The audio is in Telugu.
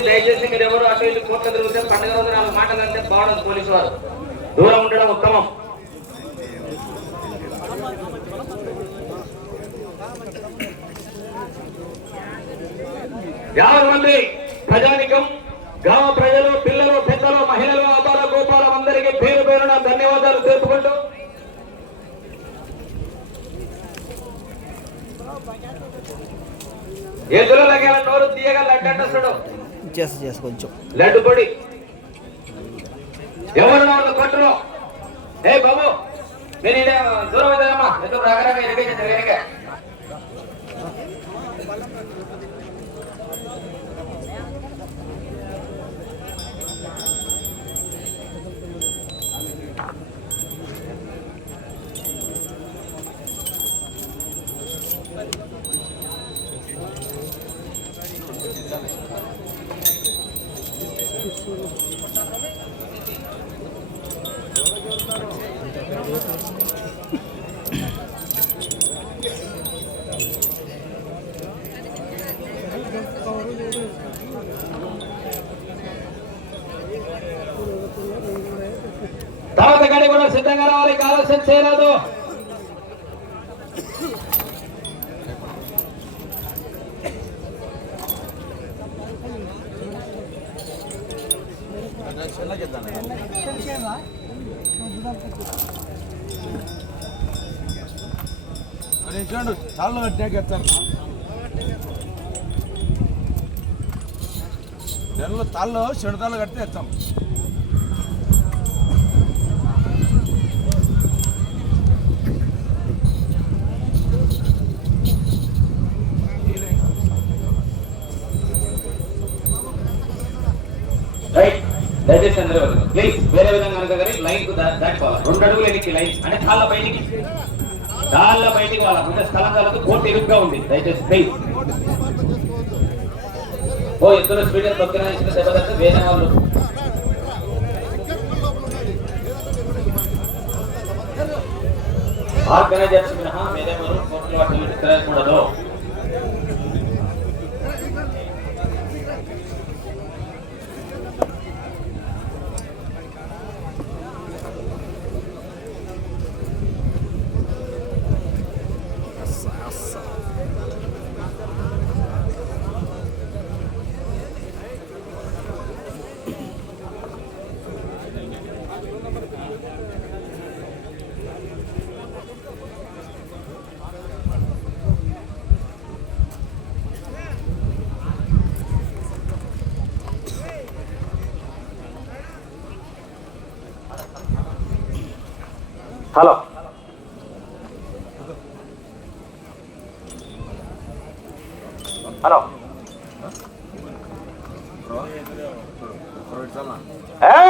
దయచేసి మీరు ఎవరు అటు ఇటు కోట్లు తిరిగితే పండుగ రోజు నాలుగు మాటలు అంటే బాగుండదు పోలీసు వారు దూరం ఉండడం ఉత్తమం. యాభై మంది ప్రజానికం గ్రామ ప్రజలు పిల్లలు పెద్దలు మహిళలు అపార గోపాల అందరికీ పేరు పేరున ధన్యవాదాలు తెలుపుకుంటూ ఎదురు లగ్గిన నోరు తీయగా లడ్డంటాడు చేస్తా చేస్తా కొంచెం. లడ్డు పొడి. ఎవరు వాళ్ళు కొట్టరు? ఏ బాబు నేను దూరం అవుతానమ్మా ఎందుకు రకరకాల ఇరిగేషన్ తర్వాత గడి కూడా సిద్ధంగా రావాలి ఆలస్యం చేయరాదు. చూడండి చాలా కట్టాక నెలలో తాళ్ళు చెడు తాళ్ళు కడితే ఎత్తాం దయచేసి అందరూ ప్లీజ్ వేరే విధంగా కనుక కానీ లైన్కు దాటిపోవాలి. రెండు అడుగులు ఎన్నికి లైన్ అంటే కాళ్ళ బయటికి. కాళ్ళ బయటికి వాళ్ళ ముందు స్థలం కాలకు కోర్టు ఇరుగ్గా ఉంది. దయచేసి ప్లీజ్ ఓ ఇద్దరు స్పీడర్ పక్కన ఇచ్చిన దెబ్బతింటే వేరే వాళ్ళు. ఆర్గనైజర్స్ మినహా వేరే మీరేమో కోర్టులో అటు కూడదు. హలో హలో ఏ?